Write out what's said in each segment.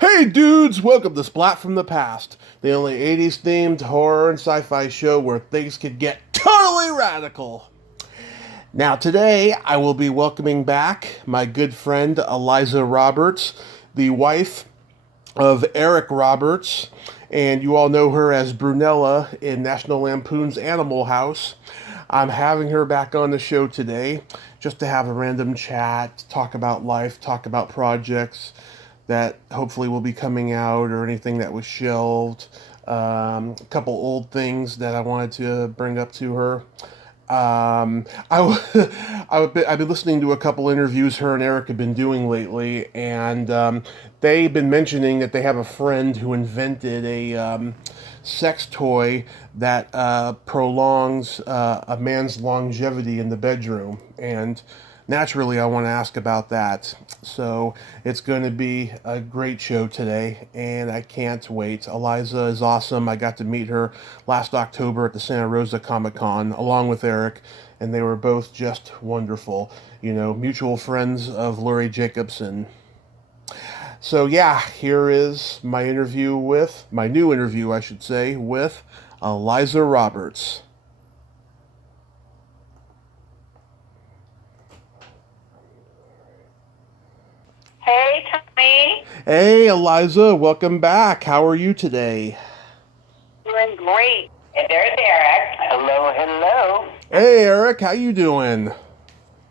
Hey dudes, welcome to Splat from the Past, the only 80s themed horror and sci-fi show where things can get totally radical. Now today I will be welcoming back my good friend Eliza Roberts, the wife of Eric Roberts, and you all know her as Brunella in National Lampoon's Animal House. I'm having her back on the show today just to have a random chat, talk about life, talk about projects that hopefully will be coming out or anything that was shelved. A couple old things that I wanted to bring up to her. I've been listening to a couple interviews her and Eric have been doing lately, and they've been mentioning that they have a friend who invented a sex toy that prolongs a man's longevity in the bedroom. And naturally, I want to ask about that. So it's going to be a great show today, and I can't wait. Eliza is awesome. I got to meet her last October at the Santa Rosa Comic Con, along with Eric, and they were both just wonderful. You know, mutual friends of Lori Jacobson. So yeah, here is my new interview, I should say, with Eliza Roberts. Hey, Tommy. Hey, Eliza, welcome back. How are you today? Doing great. And there's Eric. Hello, hello. Hey, Eric, how you doing?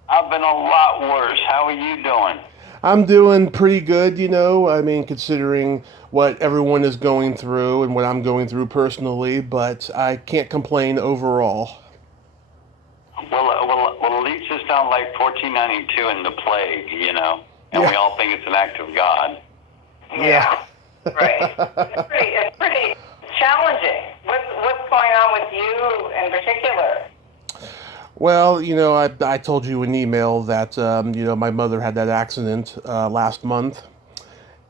I've been a lot worse. How are you doing? I'm doing pretty good, you know. I mean, considering what everyone is going through and what I'm going through personally, but I can't complain overall. Well, at least it's not like 1492 and the plague, you know, and we all think it's an act of God. Yeah. Right. It's pretty challenging. What's going on with you in particular? Well, you know, I told you in email that, you know, my mother had that accident last month.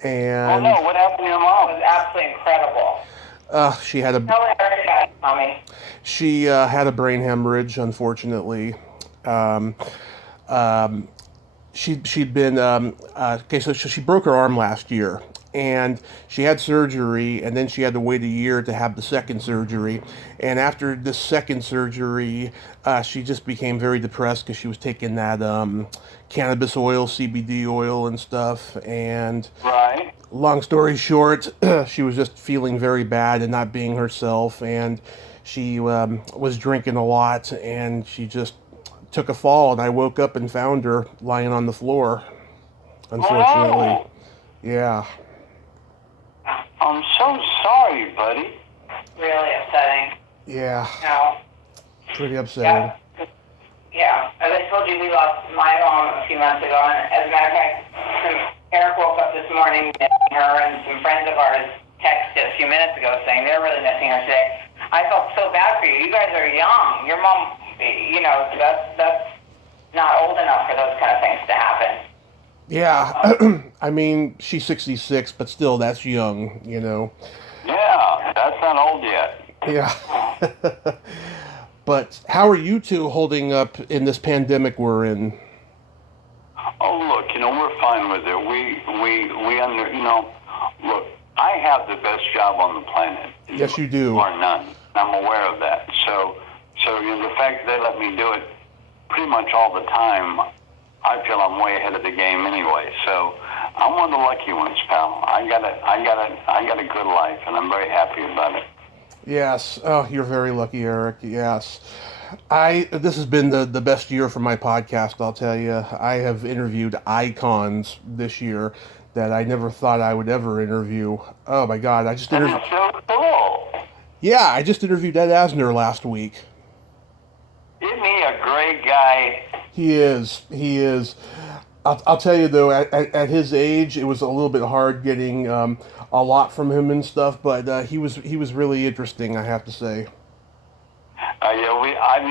And Oh, no, what happened to your It mom? was absolutely incredible. she had a Tell Eric about it, Tommy. she had a brain hemorrhage, unfortunately. Um, she'd been okay. So she broke her arm last year, and she had surgery, and then she had to wait a year to have the second surgery. And after this second surgery, she just became very depressed because she was taking that cannabis oil, CBD oil, and stuff. And Right. long story short, she was just feeling very bad and not being herself, and she was drinking a lot, and she just took a fall, and I woke up and found her lying on the floor, unfortunately. Oh, Yeah. I'm so sorry, buddy. Really upsetting. Yeah. No. Pretty upsetting. Yeah. As I told you, we lost my mom a few months ago, and as a matter of fact, Eric woke up this morning missing her, and some friends of ours texted a few minutes ago saying they're really missing her today. I felt so bad for you. You guys are young. Your mom, you know, that's not old enough for those kind of things to happen. Yeah. I mean, she's 66, but still, that's young, you know. Yeah, that's not old yet. Yeah. But how are you two holding up in this pandemic we're in? Oh, look, you know, we're fine with it. You know, look, I have the best job on the planet. Yes, you do. Or none. I'm aware of that. So you know, the fact that they let me do it pretty much all the time, I feel I'm way ahead of the game anyway. So I'm one of the lucky ones, pal. I got a good life, and I'm very happy about it. Yes. Oh, you're very lucky, Eric. Yes. This has been the best year for my podcast, I'll tell you. I have interviewed icons this year that I never thought I would ever interview. Oh my God, I just interviewed. That's so cool. Yeah, I just interviewed Ed Asner last week. Isn't he a great guy? He is. He is. I'll tell you though, at his age, it was a little bit hard getting a lot from him and stuff, but he was really interesting, I have to say. Yeah, I've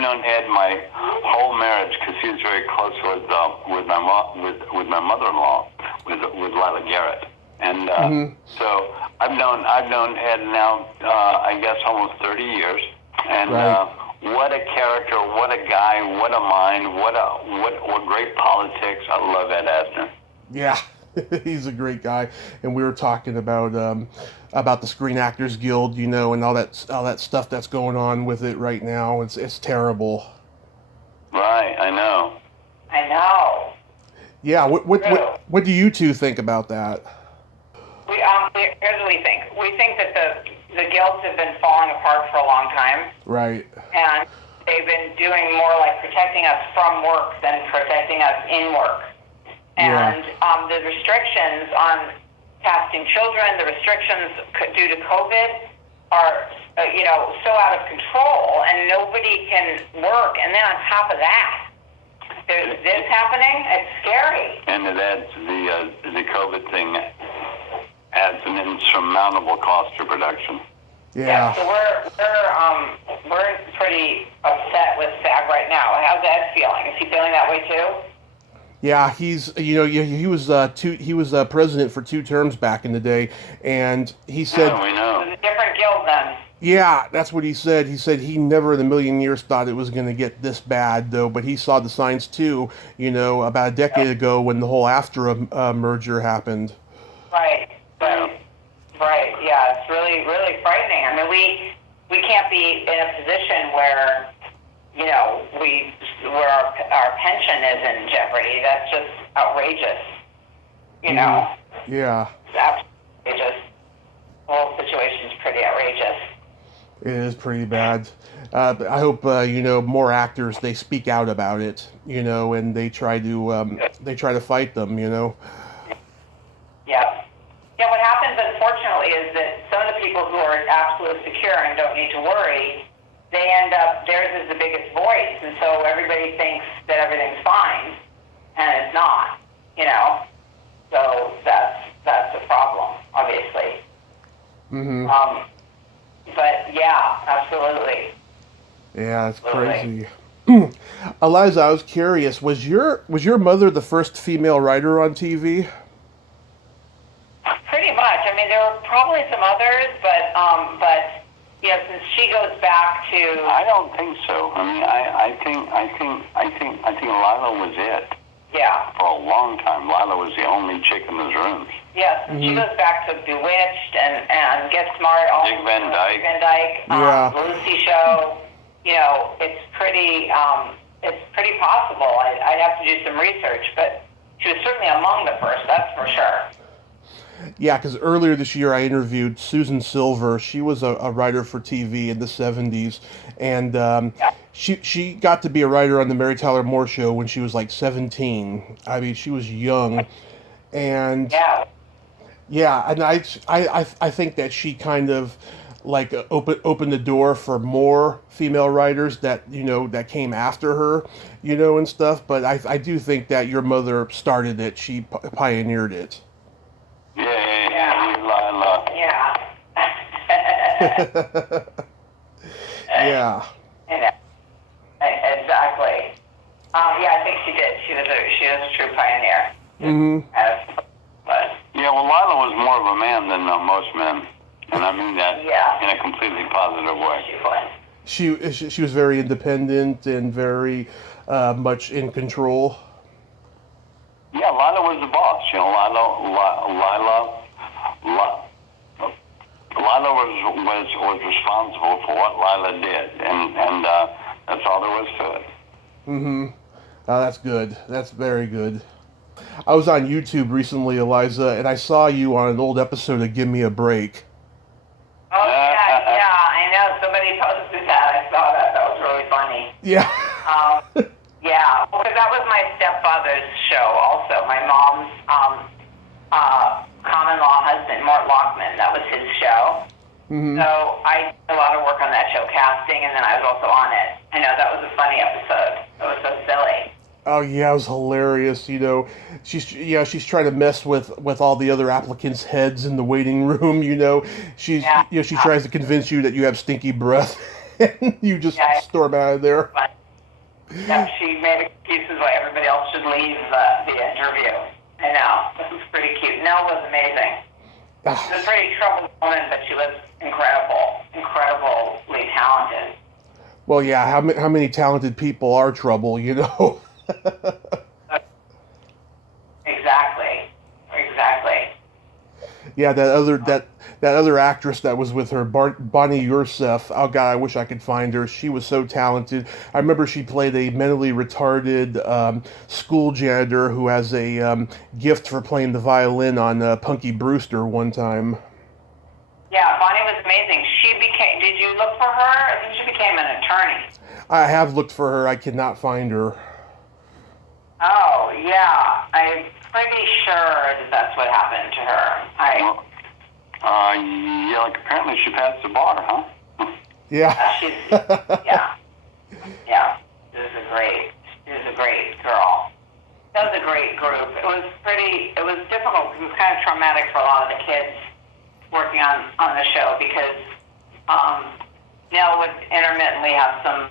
known Ed my whole marriage because he was very close with my mother-in-law with Lila Garrett, and so I've known Ed now I guess almost 30 years, and Right. What a character, what a guy, what a mind, what great politics. I love Ed Asner. Yeah, He's a great guy, and we were talking about the Screen Actors Guild, and all that stuff that's going on with it right now. It's terrible. Right, I know. I know. Yeah, what do you two think about that? Here's what we think. We think that the guilds have been falling apart for a long time. Right. And they've been doing more like protecting us from work than protecting us in work. And the restrictions on casting children, the restrictions due to COVID are, so out of control, and nobody can work. And then on top of that, there's this happening. It's scary. And it adds the COVID thing adds an insurmountable cost to production. Yeah. So we're pretty upset with SAG right now. How's Ed feeling? Is he feeling that way too? Yeah, he was president for 2 terms back in the day, and he said, we know. It was a different guild then. Yeah, that's what he said. He said he never in a million years thought it was going to get this bad, though, but he saw the signs too, about a decade ago when the whole AFTRA merger happened. Right. Yeah, it's really, really frightening. I mean, we can't be in a position where, where our pension is in jeopardy. That's just outrageous. Yeah. It's outrageous. The whole situation's pretty outrageous. It is pretty bad. I hope more actors, they speak out about it, and they try to fight them. Yeah. Yeah, what happens, unfortunately, is that some of the people who are absolutely secure and don't need to worry, they end up, theirs is the biggest voice, and so everybody thinks that everything's fine, and it's not, So that's a problem, obviously. Mm-hmm. But yeah, absolutely. Yeah, it's crazy. Eliza, I was curious, was your mother the first female writer on TV? Pretty much. I mean, there were probably some others, but since she goes back to. I don't think so. I mean, I think Lila was it. Yeah. For a long time, Lila was the only chick in those rooms. Yes, she goes back to Bewitched and Get Smart. Dick Van Dyke. Lucy Show. It's pretty possible. I'd have to do some research, but she was certainly among the first. That's for sure. Yeah, because earlier this year I interviewed Susan Silver. She was a writer for TV in the 70s, and she got to be a writer on the Mary Tyler Moore Show when she was like 17. I mean, she was young, and and I think that she kind of like opened the door for more female writers that that came after her, and stuff. But I do think that your mother started it. She pioneered it. Yeah. Exactly. I think she did. She was a true pioneer. Mm-hmm. Well, Lila was more of a man than most men, and I mean that in a completely positive way. She was very independent and very much in control. Yeah, Lila was the boss. Lila was responsible for what Lila did, and that's all there was to it. Mm-hmm. Oh, that's good. That's very good. I was on YouTube recently, Eliza, and I saw you on an old episode of Give Me a Break. Oh, I know. Somebody posted that. I saw that. That was really funny. Yeah. Because that was my stepfather's show also. My mom's common-law husband, Mort Lockman, that was his show. Mm-hmm. So I did a lot of work on that show, casting, and then I was also on it. I know, that was a funny episode. It was so silly. Oh yeah, it was hilarious. She's trying to mess with all the other applicants' heads in the waiting room. She tries to convince you that you have stinky breath, and you just storm out of there. Yeah, she made excuses why everybody else should leave the interview. I know, this was pretty cute. Nell was amazing. She was a pretty troubled woman, but she was incredibly talented. Well, yeah, how many talented people are trouble, Exactly. Yeah, that other actress that was with her, Bonnie Yoursef. Oh God, I wish I could find her. She was so talented. I remember she played a mentally retarded school janitor who has a gift for playing the violin on Punky Brewster one time. Yeah, Bonnie was amazing. Did you look for her? I think she became an attorney. I have looked for her. I cannot find her. Oh, yeah. I'm pretty sure that's what happened to her. Well, yeah, like apparently she passed the bar, huh? Yeah. Yeah. Yeah. She was a great girl. That was a great group. It was difficult. It was kind of traumatic for a lot of the kids working on the show because Nell would intermittently have some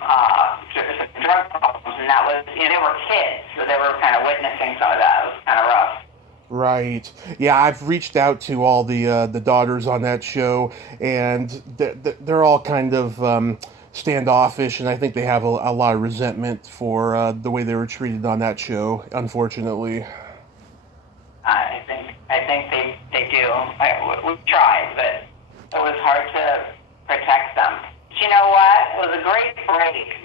drug problems, and that was, they were kids, so they were kind of witnessing some of that. It was kind of rough. Right. Yeah, I've reached out to all the daughters on that show, and they're all kind of standoffish, and I think they have a lot of resentment for the way they were treated on that show, unfortunately. I think they do. We tried, but it was hard to protect them. But you know what? It was a great break.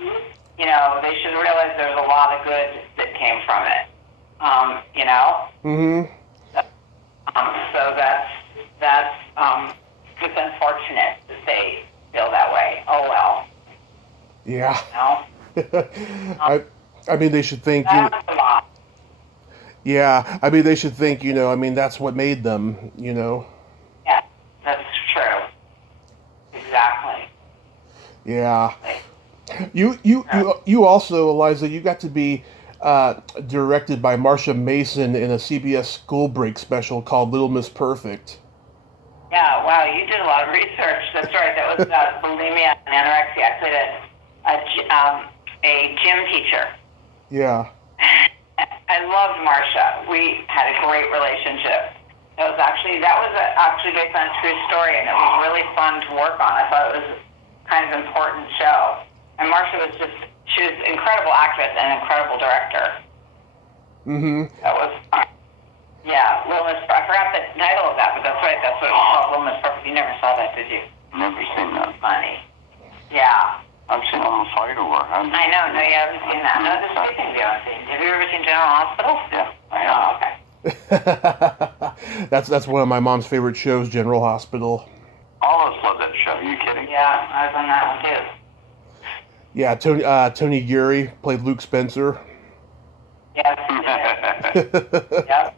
They should realize there's a lot of good that came from it. Mm-hmm. So that's it's unfortunate that they feel that way. Oh well. Yeah. I mean, they should think. That's a lot. Yeah, I mean, they should think. I mean, that's what made them. Yeah, that's true. Exactly. Yeah. You also, Eliza, you got to be directed by Marsha Mason in a CBS school break special called Little Miss Perfect. Yeah, wow, you did a lot of research. That's right. That was about bulimia and anorexia. I played a gym teacher. Yeah. I loved Marsha. We had a great relationship. That was actually based on a true story, and it was really fun to work on. I thought it was kind of an important show. And Marsha she was an incredible actress and an incredible director. Mm-hmm. That was fun. Yeah, Little Miss Perfect. I forgot the title of that, but that's right. That's what it was called, Little Miss Perfect. You never saw that, did you? Never seen that. Funny. Yeah. I've seen almost all your work. I know. No, you haven't seen that. No, there's two things you haven't seen. Have you ever seen General Hospital? Yeah, I have. Oh, okay. That's one of my mom's favorite shows, General Hospital. All of us love that show. Are you kidding? Yeah, I was on that one too. Yeah, Tony Geary played Luke Spencer. Yes. Yep.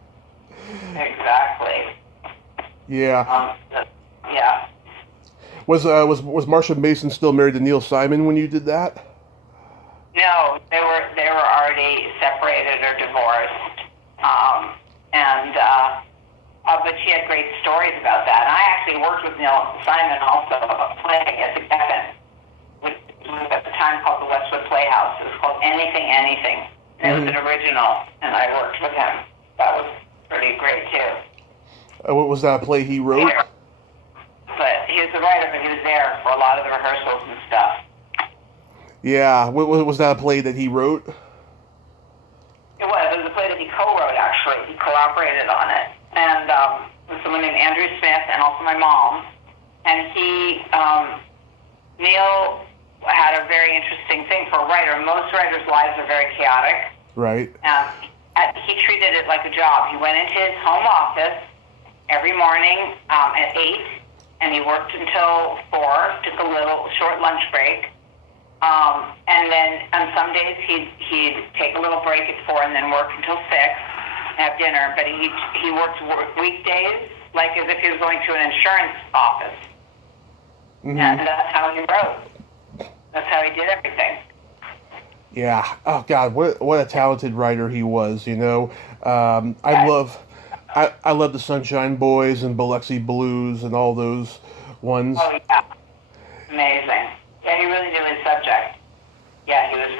Exactly. Yeah. Yeah. Was Marsha Mason still married to Neil Simon when you did that? No, they were already separated or divorced, but she had great stories about that. And I actually worked with Neil Simon also playing as a Geffen, which was at the time called the Westwood Playhouse. It was called Anything Anything. And it was an original, and I worked with him. That was pretty great too. What was that play he wrote? But he was the writer, but he was there for a lot of the rehearsals and stuff. Yeah, what was that play that he wrote? It was a play that he co-wrote, actually. He cooperated on it. And with someone named Andrew Smith and also my mom. And Neil had a very interesting thing for a writer. Most writers' lives are very chaotic. Right. He treated it like a job. He went into his home office every morning at 8, and he worked until 4, took a little short lunch break. And then on some days he'd take a little break at 4 and then work until 6 and have dinner. But he worked weekdays like as if he was going to an insurance office. Mm-hmm. And that's how he wrote. That's how he did everything. Yeah. Oh God, what a talented writer he was. I love the Sunshine Boys and Biloxi Blues and all those ones. Oh yeah, amazing. Yeah, he really knew his subject. Yeah, he was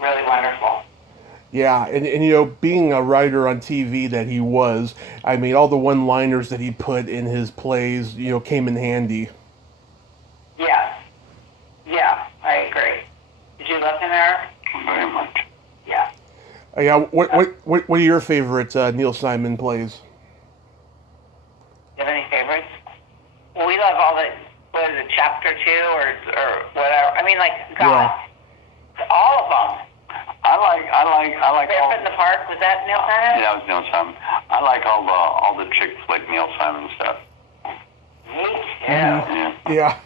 really wonderful. Yeah, and being a writer on TV that he was, I mean, all the one-liners that he put in his plays, came in handy. Yes. Yeah, I agree. Did you love him, Eric? Very much. Yeah. Yeah. What are your favorite Neil Simon plays? favorites. We love all the, what is it, chapter 2 or whatever. I mean, like, God, all of them. I like Fair all. in the Park, was that Neil Simon? Yeah, it was Neil Simon. I like all the chick flick Neil Simon stuff. Me too. Yeah.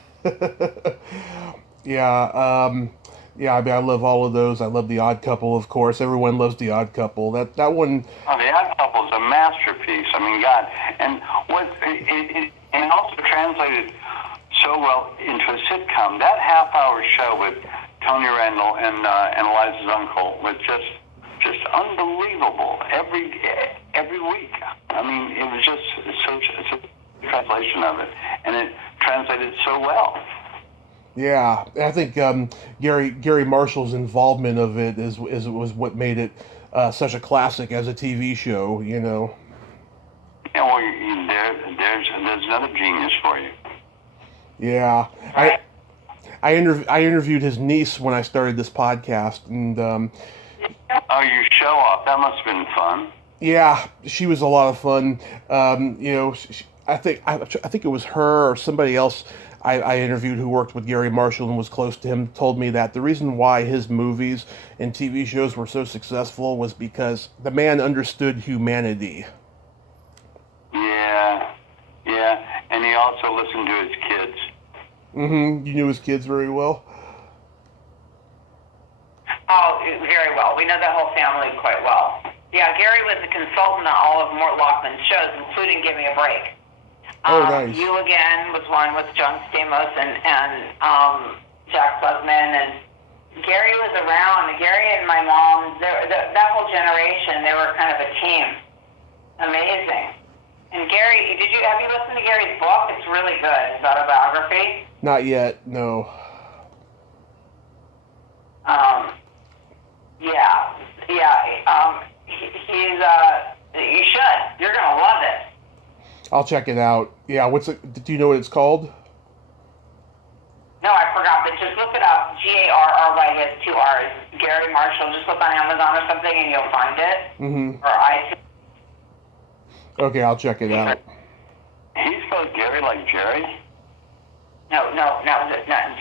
Yeah. Yeah, I mean, I love all of those. I love The Odd Couple, of course. Everyone loves The Odd Couple. That one. Oh, The Odd Couple is a masterpiece. I mean, God, and what it also translated so well into a sitcom. That half-hour show with Tony Randall and Eliza's uncle was just unbelievable every week. I mean, it was just such a translation of it, and it translated so well. Yeah, I think Gary Marshall's involvement of it was what made it such a classic as a TV show. You know. Yeah, well, there's another genius for you. Yeah, I interviewed his niece when I started this podcast, and Oh, you show off. That must have been fun. yeah, she was a lot of fun. You know, I think it was her or somebody else I interviewed who worked with Gary Marshall and was close to him, told me that the reason why his movies and TV shows were so successful was because the man understood humanity. Yeah, and he also listened to his kids. Mm-hmm. You knew his kids very well? Oh, very well. We know that whole family quite well. Yeah, Gary was a consultant on all of Mort Lockman's shows, including Give Me a Break. Oh, nice. You Again was one with John Stamos and Jack Klugman, and Gary was around. Gary and my mom, that whole generation, they were kind of a team. Amazing. And Gary, have you listened to Gary's book? It's really good. His autobiography. Not yet, no. He's you should. You're gonna love it. I'll check it out. Yeah, do you know what it's called? No, I forgot, but just look it up. Garry, he has 2 R's. Gary Marshall. Just look on Amazon or something and you'll find it. Mm-hmm. Or iTunes. Okay, I'll check it out. He spells Gary like Jerry? No, not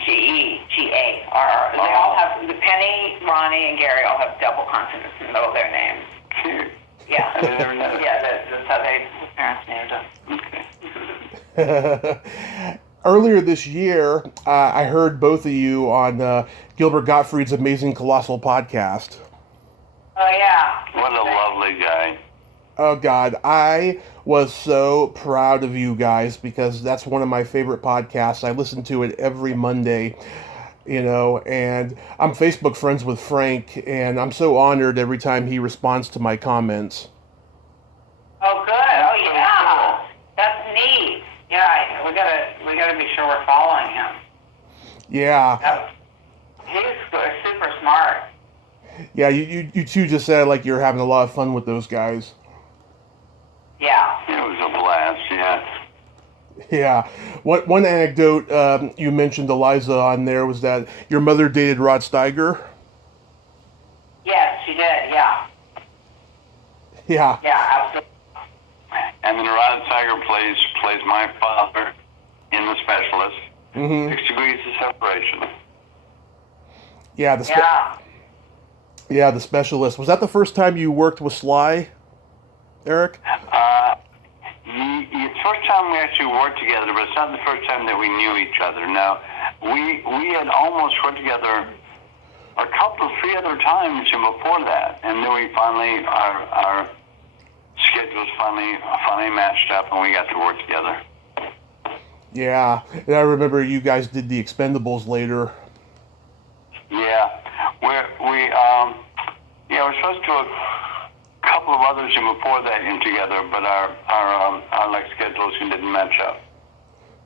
G-E-G-A-R-R. They all have, Penny, Ronnie, and Gary all have double consonants in the middle of their names. Cute. Yeah. I never know. Yeah, that's how their parents named them. Okay. Earlier this year, I heard both of you on Gilbert Gottfried's Amazing Colossal podcast. Oh, yeah. What a lovely guy. Oh, God. I was so proud of you guys because that's one of my favorite podcasts. I listen to it every Monday, you know, and I'm Facebook friends with Frank, and I'm so honored every time he responds to my comments. Oh, good. Oh, yeah. That's neat. Yeah, we gotta be sure we're following him. Yeah. He's super smart. Yeah, you two just said like you're having a lot of fun with those guys. Yeah. It was a blast, yeah. Yeah. One anecdote you mentioned, Eliza, on there was that your mother dated Rod Steiger. Yes, she did. Yeah. Yeah. Yeah, absolutely. And then Rod Steiger plays my father in The Specialist. Mm-hmm. 6 degrees of separation. Yeah. The Specialist. Was that the first time you worked with Sly, Eric? It's the first time we actually worked together, but it's not the first time that we knew each other. Now, we had almost worked together a couple of 3 other times before that, and then we finally our schedules finally matched up, and we got to work together. Yeah, and I remember you guys did the Expendables later. Yeah, we're supposed to do a couple of others before that in together, but our schedules didn't match up.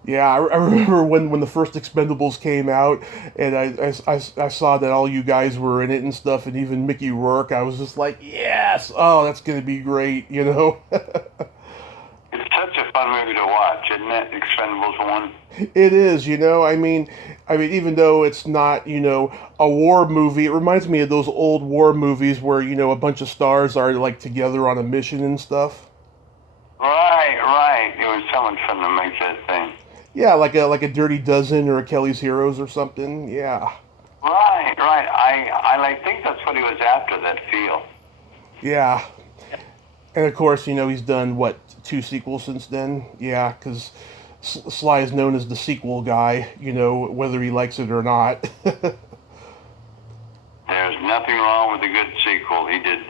Yeah, I remember when the first Expendables came out, and I saw that all you guys were in it and stuff, and even Mickey Rourke. I was just like, yes, oh, that's gonna be great, you know. It's such a fun movie to watch, isn't it? Expendables 1. It is, you know. I mean, even though it's not, you know, a war movie, it reminds me of those old war movies where, you know, a bunch of stars are like together on a mission and stuff. Right. was someone fun to make that thing. Yeah, like a Dirty Dozen or a Kelly's Heroes or something. Yeah. Right. I think that's what he was after, that feel. Yeah. And of course, he's done what, 2 sequels since then? Yeah, because Sly is known as the sequel guy, whether he likes it or not. There's nothing wrong with a good sequel. He did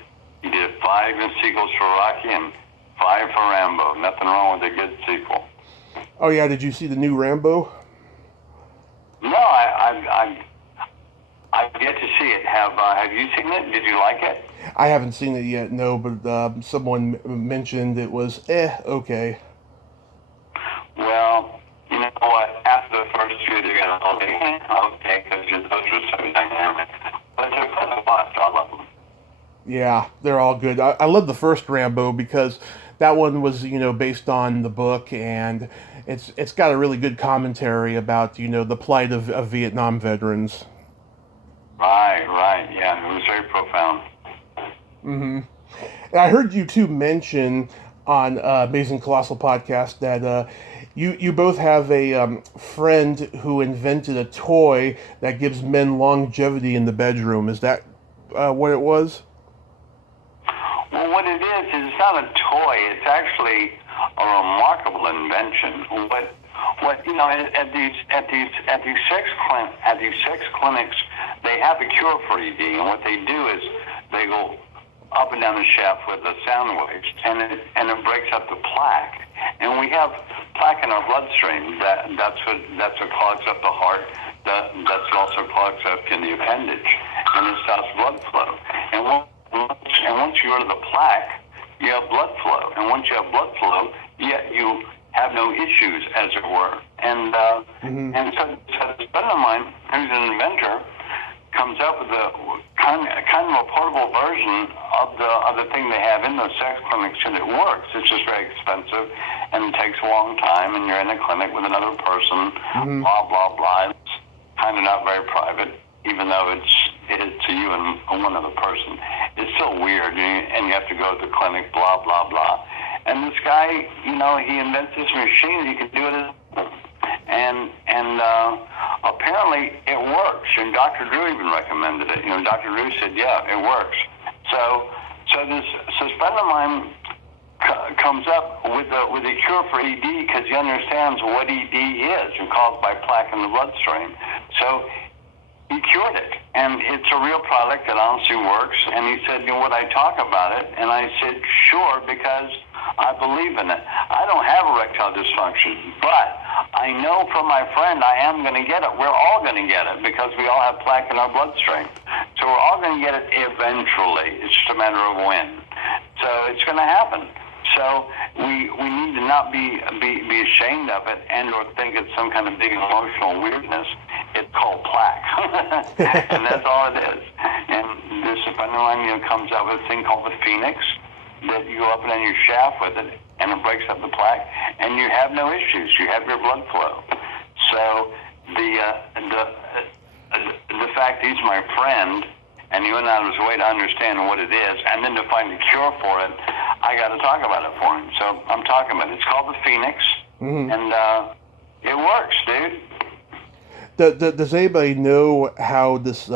5 sequels for Rocky and 5 for Rambo. Nothing wrong with a good sequel. Oh yeah, did you see the new Rambo? No, I've yet to see it. Have you seen it? Did you like it? I haven't seen it yet, no, but someone mentioned it was okay. Well, you know what? After the first 2, they're going to okay, because those are so dynamic. But they're fun to watch, all of them. Yeah, they're all good. I love the first Rambo because that one was, based on the book, and it's got a really good commentary about, the plight of Vietnam veterans. Right, yeah, it was very profound. Mm-hmm. And I heard you two mention on Amazing Colossal Podcast that you both have a friend who invented a toy that gives men longevity in the bedroom. Is that what it was? Well, what it is it's not a toy. It's actually a remarkable invention. What at these sex clinics, they have a cure for ED, and what they do is they go up and down the shaft with the sound waves, and it breaks up the plaque. And we have plaque in our bloodstream. That's what clogs up the heart. That's also clogs up in the appendage, and it stops blood flow. And once you go to the plaque, you have blood flow. And once you have blood flow, you have no issues, as it were. And so this friend of mine, who's an inventor, comes up with a kind of a portable version of the thing they have in those sex clinics, and it works. It's just very expensive, and it takes a long time, and you're in a clinic with another person, blah, blah, blah. It's kind of not very private, even though it's to you and one other person. It's still weird, and you have to go to the clinic, blah, blah, blah. And this guy, he invents this machine, he can do it and apparently it works. And Dr. Drew even recommended it. Dr. Drew said, yeah, it works. So this friend of mine comes up with a cure for ED because he understands what ED is, and caused by plaque in the bloodstream. So he cured it, and it's a real product that honestly works. And he said, would I talk about it? And I said, sure, because I believe in it. I don't have erectile dysfunction, but I know from my friend I am going to get it. We're all going to get it because we all have plaque in our bloodstream. So we're all going to get it eventually. It's just a matter of when. So it's going to happen. So we need to not be ashamed of it and or think it's some kind of big emotional weirdness. It's called plaque. And that's all it is. And this friend of mine comes out with a thing called the Phoenix, that you go up and down your shaft with it, and it breaks up the plaque, and you have no issues. You have your blood flow. So the fact he's my friend, and he went out of his way to understand what it is, and then to find a cure for it, I got to talk about it for him. So I'm talking about it. It's called the Phoenix, and it works, dude. Does anybody know how this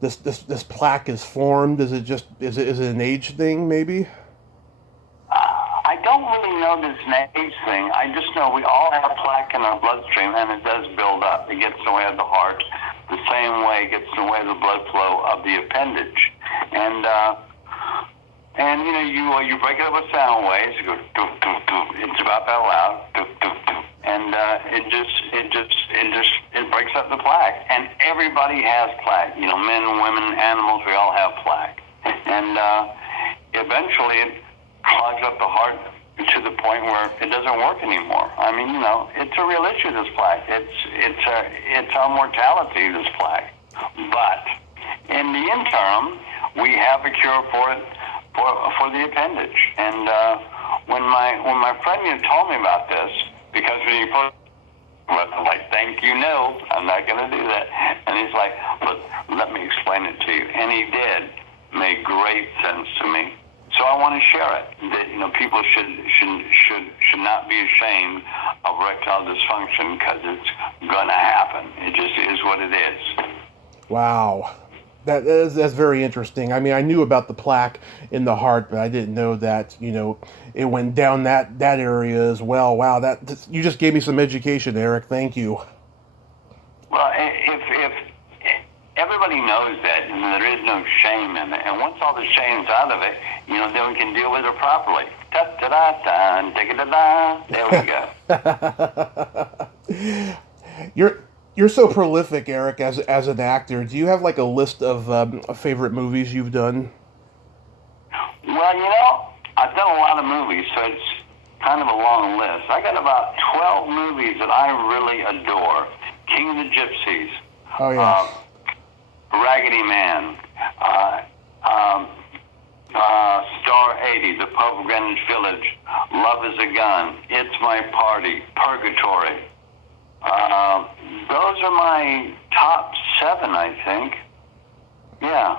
this plaque is formed? Is it an age thing, maybe? I don't really know this age thing. I just know we all have plaque in our bloodstream, and it does build up. It gets in the way of the heart, the same way it gets in the way of the blood flow of the appendage. And you break it up with sound waves. You go doo, doo, doo. It's about that loud. Doo, doo, doo. And it breaks up the plaque. And everybody has plaque. Men, women, animals, we all have plaque. And eventually it clogs up the heart to the point where it doesn't work anymore. I mean, it's a real issue, this plaque. It's our mortality, this plaque. But in the interim, we have a cure for it, for the appendage. And when my friend told me about this, because when you put, I'm like, thank you, no, I'm not going to do that. And he's like, look, let me explain it to you. And he did. Made great sense to me. So I want to share it. That people should not be ashamed of erectile dysfunction because it's going to happen. It just is what it is. Wow. That's very interesting. I mean, I knew about the plaque in the heart, but I didn't know that, it went down that area as well. Wow, you just gave me some education, Eric. Thank you. Well, if everybody knows that, and there is no shame in it, and once all the shame's out of it, then we can deal with it properly. Da-da-da-da, da-da-da, there we go. You're so prolific, Eric, as an actor. Do you have like a list of favorite movies you've done? Well, I've done a lot of movies, so it's kind of a long list. I got about 12 movies that I really adore. King of the Gypsies. Oh, yeah. Raggedy Man. Star 80, The Pope of Greenwich Village. Love is a Gun. It's My Party. Purgatory. Those are my top 7, I think. Yeah.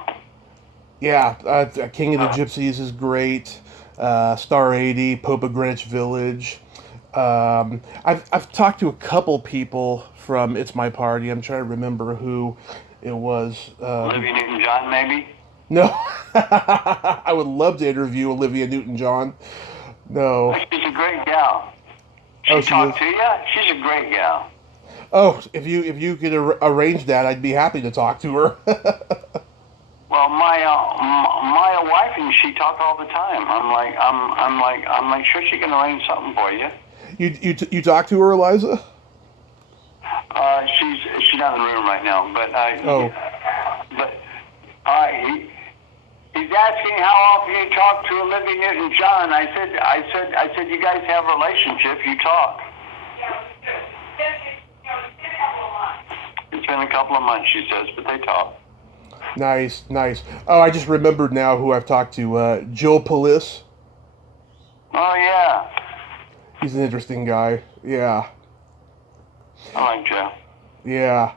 Yeah, King of the Gypsies is great. Star 80, Pope of Greenwich Village. I've talked to a couple people from It's My Party. I'm trying to remember who it was. Olivia Newton-John, maybe? No. I would love to interview Olivia Newton-John. No. She's a great gal. She talked to you? She's a great gal. Oh, if you could arrange that, I'd be happy to talk to her. Well, my wife and she talk all the time. I'm like, sure she can arrange something for you. You talk to her, Eliza? She's not in the room right now, but he's asking how often you talk to Olivia Newton-John. I said you guys have a relationship. You talk. It's been a couple of months, she says, but they talk. Nice. Oh, I just remembered now who I've talked to. Joe Police. Oh, yeah. He's an interesting guy. Yeah. I like Joe. Yeah.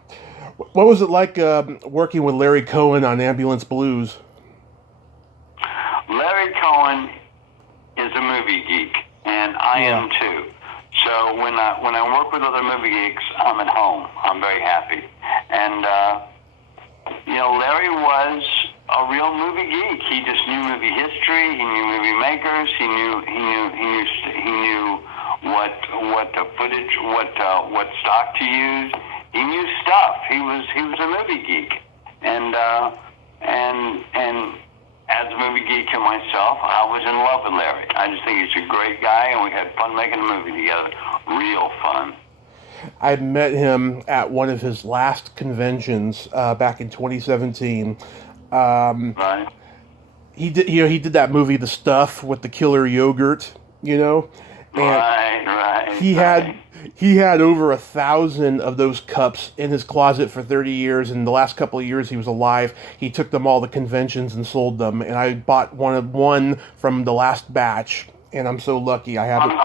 What was it like working with Larry Cohen on Ambulance Blues? Larry Cohen is a movie geek, and I am too. So when I work with other movie geeks, I'm at home. I'm very happy. And Larry was a real movie geek. He just knew movie history. He knew movie makers. He knew what footage, what stock to use. He knew stuff. He was a movie geek. And as a movie geek to myself, I was in love with Larry. I just think he's a great guy, and we had fun making a movie together. Real fun. I met him at one of his last conventions back in 2017. Right. He did that movie, The Stuff, with the killer yogurt. And right. He had over 1,000 of those cups in his closet for 30 years, and the last couple of years he was alive, he took them all to conventions and sold them, and I bought one from the last batch, and I'm so lucky I have it.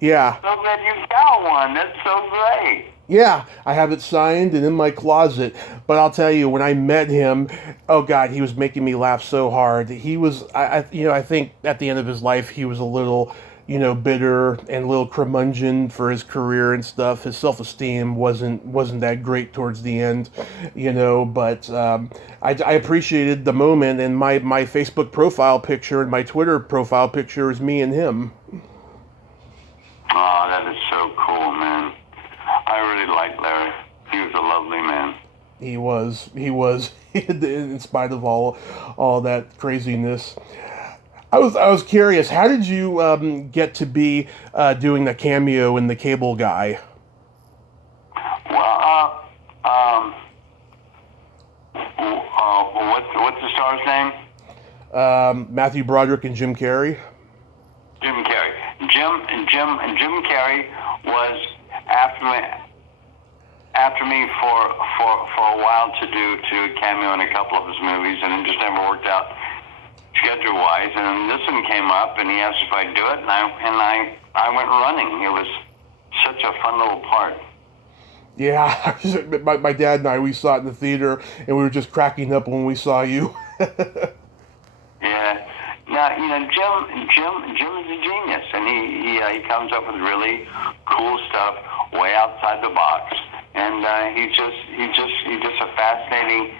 Yeah. So glad you got one. That's so great. Yeah, I have it signed and in my closet, but I'll tell you, when I met him, oh God, he was making me laugh so hard. He was, I think at the end of his life, he was a little, bitter and a little curmudgeon for his career and stuff. His self-esteem wasn't that great towards the end, but I appreciated the moment, and my Facebook profile picture and my Twitter profile picture is me and him. Oh, that is so cool, man. I really like Larry. He was a lovely man. He was, in spite of all that craziness. I was curious, how did you get to be doing a cameo in The Cable Guy? Well, what's the star's name? Matthew Broderick and Jim Carrey. Jim Carrey. Jim Carrey was after me for a while to cameo in a couple of his movies, and it just never worked out schedule-wise. And then this one came up, and he asked if I'd do it, and I went running. It was such a fun little part. Yeah, my dad and I, we saw it in the theater, and we were just cracking up when we saw you. Yeah. Now, Jim is a genius, and he comes up with really cool stuff way outside the box, and he's just a fascinating,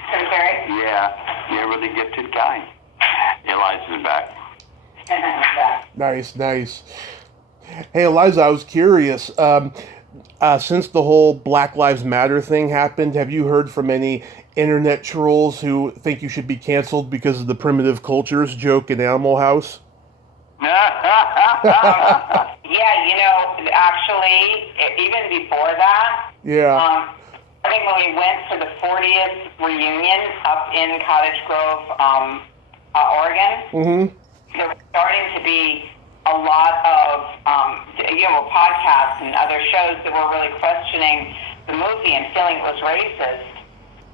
really gifted guy. Eliza's back. Nice. Hey, Eliza, I was curious. Since the whole Black Lives Matter thing happened, have you heard from any internet trolls who think you should be canceled because of the primitive cultures joke in Animal House? Actually, even before that, yeah. I think when we went for the 40th reunion up in Cottage Grove, Oregon, there was starting to be a lot of, podcasts and other shows that were really questioning the movie and feeling it was racist,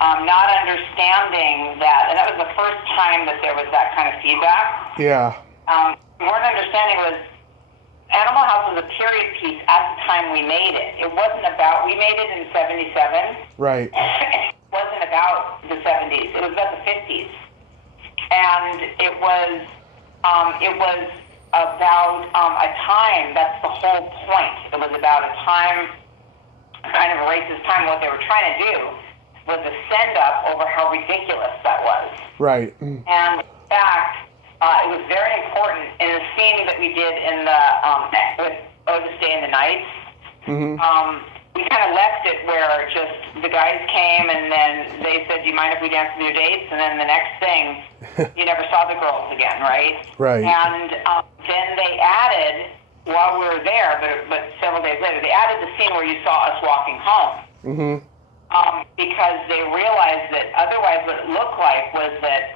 not understanding that, and that was the first time that there was that kind of feedback. Yeah. Weren't understanding was Animal House was a period piece at the time we made it. It wasn't about, we made it in 77. Right. It wasn't about the 70s. It was about the 50s. And it was about a time, that's the whole point. It was about a time, kind of a racist time. What they were trying to do was a send-up over how ridiculous that was. Right. And in fact, it was very important in the scene that we did in the with Oh This Day and the Nights. We kind of left it where just the guys came and then they said, "Do you mind if we dance with your dates?" And then the next thing, you never saw the girls again, right? Right. And then they added, while we were there, but several days later, they added the scene where you saw us walking home. Because they realized that otherwise what it looked like was that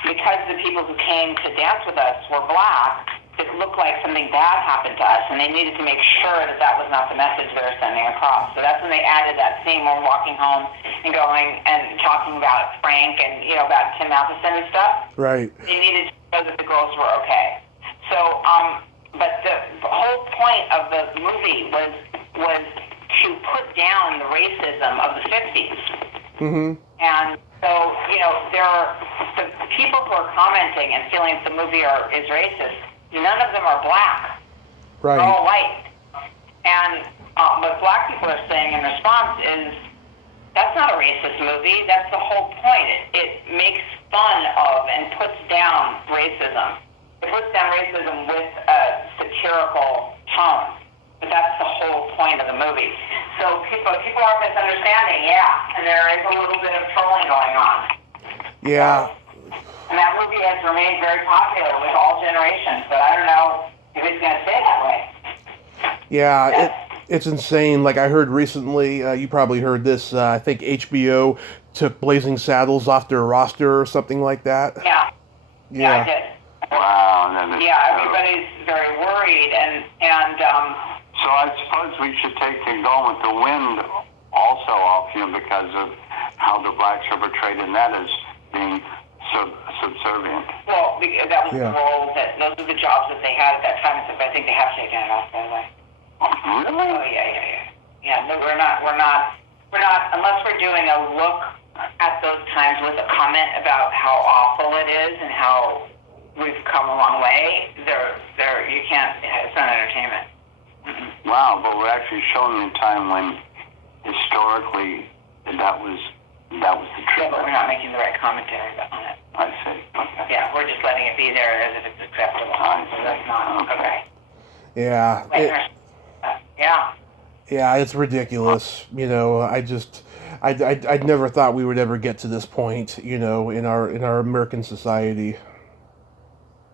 because the people who came to dance with us were black, it looked like something bad happened to us, and they needed to make sure that that was not the message they were sending across. So that's when they added that scene where we're walking home and going and talking about Frank and, about Tim Matheson and stuff. Right. They needed to show that the girls were okay. So, but the whole point of the movie was to put down the racism of the 50s. And so, there are the people who are commenting and feeling the movie is racist. None of them are black. Right. They're all white. And what black people are saying in response is, that's not a racist movie. That's the whole point. It makes fun of and puts down racism. It puts down racism with a satirical tone. But that's the whole point of the movie. So people are misunderstanding, and there is a little bit of trolling going on. Yeah. And that movie has remained very popular with all generations, but I don't know if it's going to stay that way. Yeah, it's insane. Like I heard recently, you probably heard this, I think HBO took Blazing Saddles off their roster or something like that. Yeah, I did. Wow. Everybody's very worried, and so I suppose we should take the Gone with the Wind also off because of how the blacks are portrayed in that as being subservient. Well, that was the role those are the jobs that they had at that time. So I think they have taken it off, by the way. Really? Oh yeah. Yeah, no, we're not unless we're doing a look at those times with a comment about how awful it is and how we've come a long way. You can't. It's not entertainment. Wow, but we're actually showing a time when historically that was the truth. Yeah, but we're not making the right commentary on it. I see. Okay. Yeah, we're just letting it be there as if it's acceptable. So that's not okay. Yeah. Yeah, it's ridiculous. I never thought we would ever get to this point, in our American society.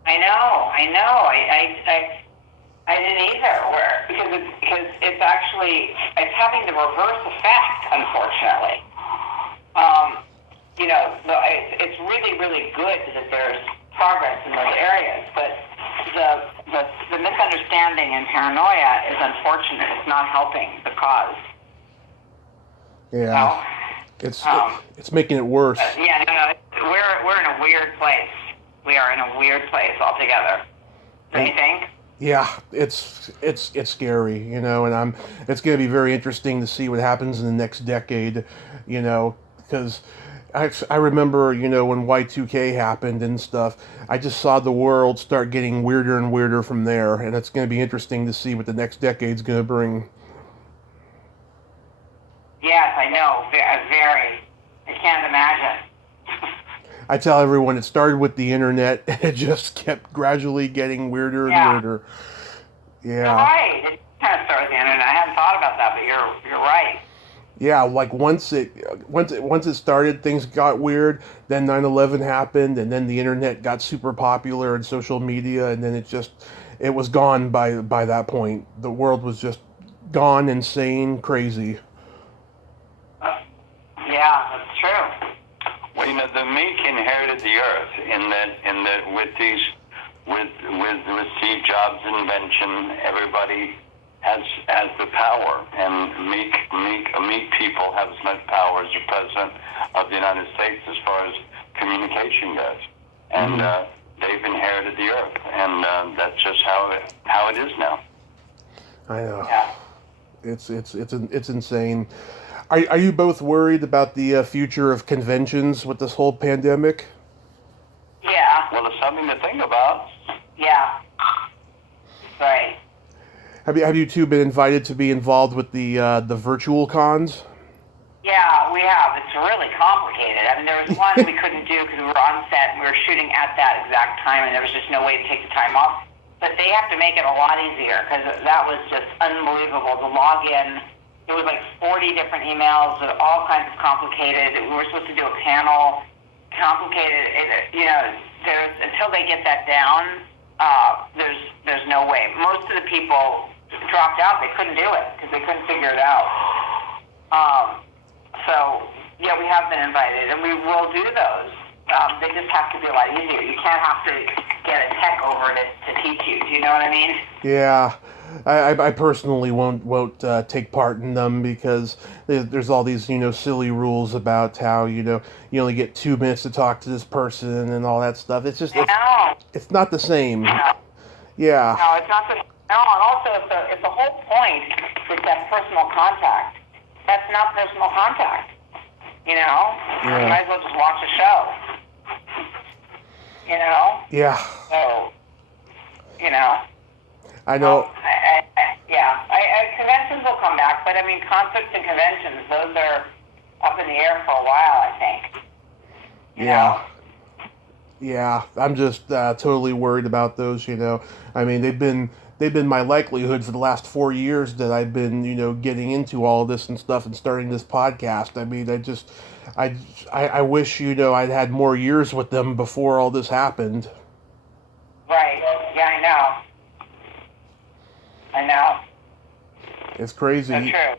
I know. I didn't either. Because it's actually having the reverse effect, unfortunately. It's really, really good that there's progress in those areas, but the misunderstanding and paranoia is unfortunate. It's not helping the cause. Yeah, it's making it worse. No. We're in a weird place. We are in a weird place altogether. Don't you think? Yeah, it's scary, and it's going to be very interesting to see what happens in the next decade, because I remember, when Y2K happened and stuff, I just saw the world start getting weirder and weirder from there, and it's going to be interesting to see what the next decade's going to bring. Yes, I know. Very. I can't imagine. I tell everyone it started with the internet, and it just kept gradually getting weirder and weirder. You're Yeah. right. It kind of started with the internet. I hadn't thought about that, but you're right. Yeah, like once it started, things got weird. Then 9/11 happened, and then the internet got super popular and social media, and then it was gone by that point. The world was just gone, insane, crazy. Yeah, that's true. Well, the meek inherited the earth in that with Steve Jobs' invention, everybody has the power, and meek people have as much power as the president of the United States as far as communication goes, and they've inherited the earth, and that's just how it is now. I know. Yeah. It's insane. Are you both worried about the future of conventions with this whole pandemic? Yeah. Well, it's something to think about. Yeah. Right. Have you two been invited to be involved with the virtual cons? Yeah, we have. It's really complicated. I mean, there was one we couldn't do because we were on set and we were shooting at that exact time, and there was just no way to take the time off. But they have to make it a lot easier because that was just unbelievable. The login, it was like 40 different emails with all kinds of complicated. We were supposed to do a panel, complicated. There's until they get that down, there's no way. Most of the people dropped out. They couldn't do it because they couldn't figure it out. So yeah, we have been invited, and we will do those. They just have to be a lot easier. You can't have to get a tech over to teach you. Do you know what I mean? Yeah, I personally won't take part in them because there's all these silly rules about how you only get 2 minutes to talk to this person and all that stuff. It's just it's not the same. Yeah. No, it's not the. No, and also if the whole point is that personal contact, that's not personal contact. Yeah. You might as well just watch a show. Yeah. So, I know. Conventions will come back, but I mean, concerts and conventions, those are up in the air for a while, I think. Yeah. Yeah, I'm just totally worried about those. I mean, they've been my likelihood for the last 4 years that I've been, getting into all of this and stuff and starting this podcast. I mean, I wish, I'd had more years with them before all this happened. Right. Yeah, I know. It's crazy. That's true.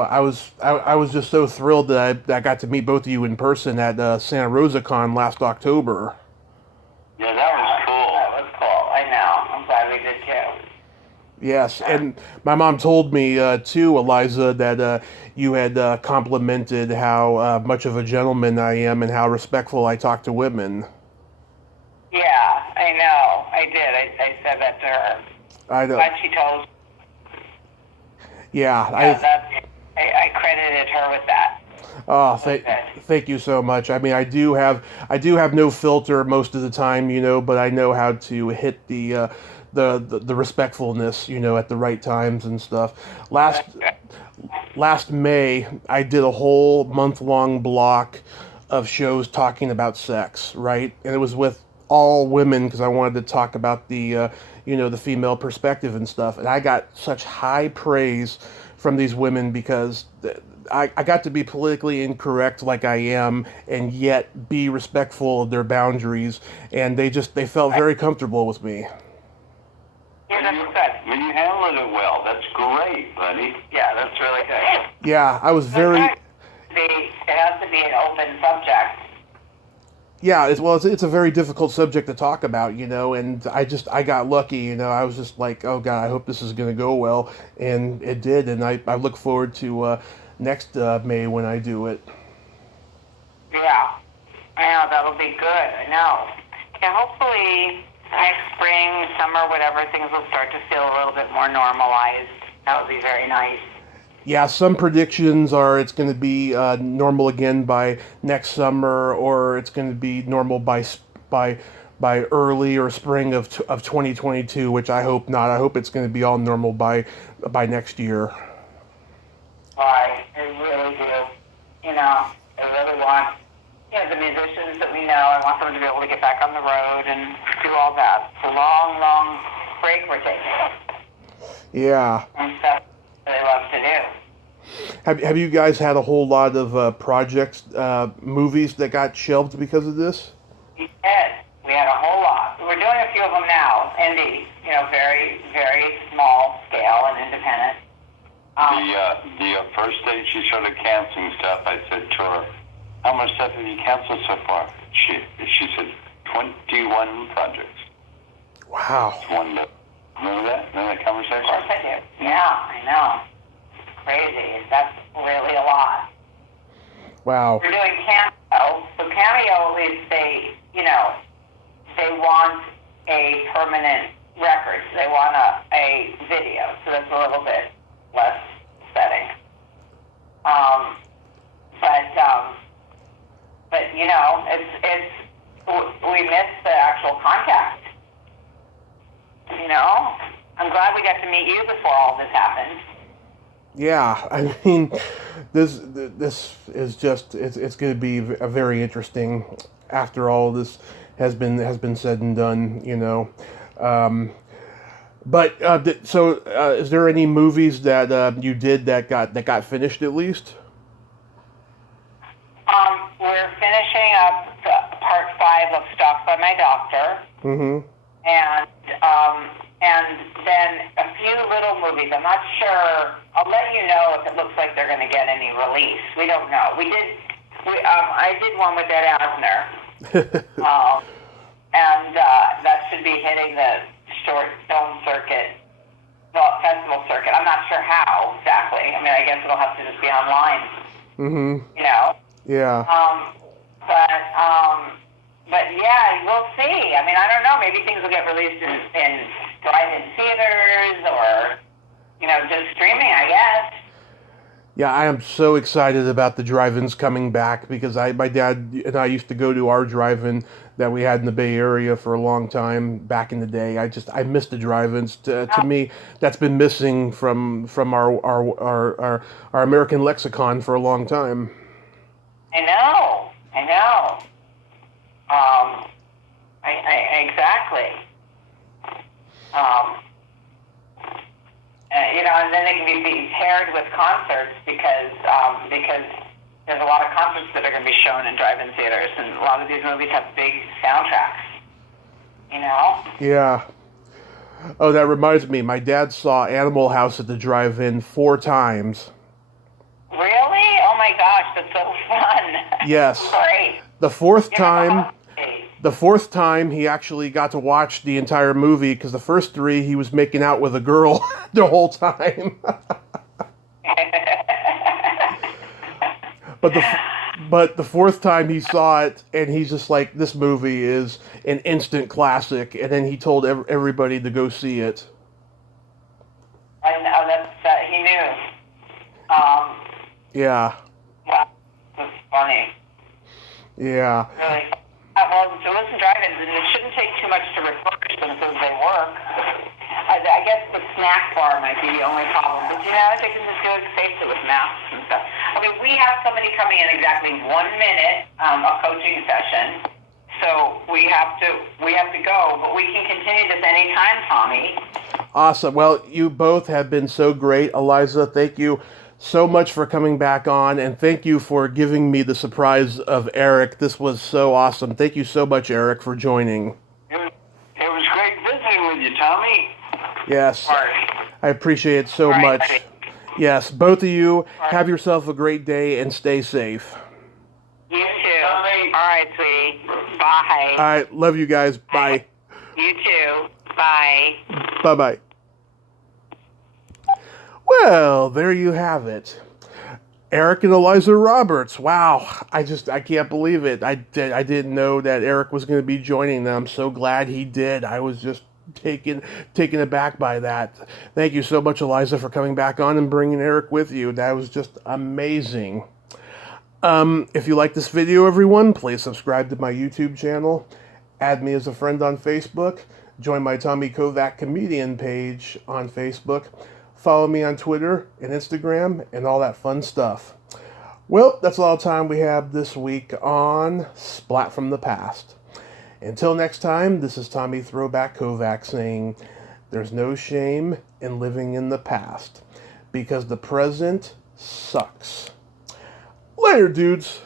I was just so thrilled that I got to meet both of you in person at Santa Rosa Con last October. Yeah, that was cool. That was cool. I know. I'm glad we did too. Yes, and my mom told me too, Eliza, that you had complimented how much of a gentleman I am and how respectful I talk to women. Yeah, I know. I did. I said that to her. I know. Glad she told. Yeah, I credited her with that. Oh, thank you so much. I mean, I do have no filter most of the time, but I know how to hit the respectfulness, at the right times and stuff. Last May, I did a whole month-long block of shows talking about sex, right? And it was with all women because I wanted to talk about the the female perspective and stuff. And I got such high praise from these women because I got to be politically incorrect like I am and yet be respectful of their boundaries. And they felt very comfortable with me. Yeah, that's good. When you handled it well, that's great, buddy. Yeah, that's really good. Yeah, I was very... It has to be an open subject. Yeah, it's a very difficult subject to talk about, and I got lucky, I was just like, oh God, I hope this is going to go well, and it did, and I look forward to next May when I do it. Yeah, I know, that'll be good, I know. Yeah, hopefully next spring, summer, whatever, things will start to feel a little bit more normalized. That would be very nice. Yeah, some predictions are it's going to be normal again by next summer, or it's going to be normal by by early or spring of 2022, which I hope not. I hope it's going to be all normal by next year. I really do. I really want, the musicians that we know, I want them to be able to get back on the road and do all that. It's a long, long break we're taking. Yeah. And stuff that they love to do. Have you guys had a whole lot of projects, movies that got shelved because of this? We did. We had a whole lot. We're doing a few of them now, indies, very, very small scale and independent. The first day she started canceling stuff, I said to her, "How much stuff have you canceled so far?" She said, 21 projects. Wow. Remember that? Remember that conversation? Of course I do. Yeah, I know. It's crazy. That's really a lot. Wow. We're doing Cameo. So Cameo is they want a permanent record. So they want a video. So that's a little bit less setting. But it's we miss the actual contact. I'm glad we got to meet you before all this happened. Yeah, I mean, this is just it's going to be a very interesting after all this has been said and done. Is there any movies that you did that got finished at least? We're finishing up part 5 of Stalked by My Doctor. Mm-hmm. And then a few little movies. I'm not sure. I'll let you know if it looks like they're going to get any release. We don't know. I did one with Ed Asner. And that should be hitting the short film circuit, festival circuit. I'm not sure how exactly. I mean, I guess it'll have to just be online. Mm-hmm. Yeah. But yeah, we'll see. I mean, I don't know. Maybe things will get released in drive-in theaters or, just streaming, I guess. Yeah, I am so excited about the drive-ins coming back because my dad and I used to go to our drive-in that we had in the Bay Area for a long time back in the day. I miss the drive-ins. To me, that's been missing from our American lexicon for a long time. I know. Exactly. And then they can be paired with concerts because there's a lot of concerts that are going to be shown in drive-in theaters, and a lot of these movies have big soundtracks. Yeah. Oh, that reminds me. My dad saw Animal House at the drive-in 4 times. Really? Oh my gosh, that's so fun. Yes. Great. The fourth time he actually got to watch the entire movie because the first 3 he was making out with a girl the whole time. But the fourth time he saw it, and he's just like, this movie is an instant classic, and then he told everybody to go see it. I know he knew. Yeah. Wow, that's funny. Yeah. Really. Well, to listen to drive-ins, and it shouldn't take too much to refurbish them so they work. I guess the snack bar might be the only problem, but they can just go face it with masks and stuff. I mean, we have somebody coming in exactly 1 minute, a coaching session, so we have to go, but we can continue this anytime, Tommy. Awesome. Well, you both have been so great, Eliza. Thank you so much for coming back on, and thank you for giving me the surprise of Eric. This was so awesome. Thank you so much, Eric, for joining. It was great visiting with you, Tommy. Yes, I appreciate it so much. Yes, both of you, have yourself a great day and stay safe. You too. All right, sweetie. Bye. All right, love you guys. Bye. You too. Bye. Bye-bye. Well, there you have it. Eric and Eliza Roberts. Wow, I can't believe it. I didn't know that Eric was going to be joining them. I'm so glad he did. I was just taken aback by that. Thank you so much, Eliza, for coming back on and bringing Eric with you. That was just amazing. If you like this video, everyone, please subscribe to my YouTube channel. Add me as a friend on Facebook. Join my Tommy Kovac comedian page on Facebook. Follow me on Twitter and Instagram and all that fun stuff. Well, that's all the time we have this week on Splat from the Past. Until next time, this is Tommy Throwback Kovac saying, there's no shame in living in the past, because the present sucks. Later, dudes.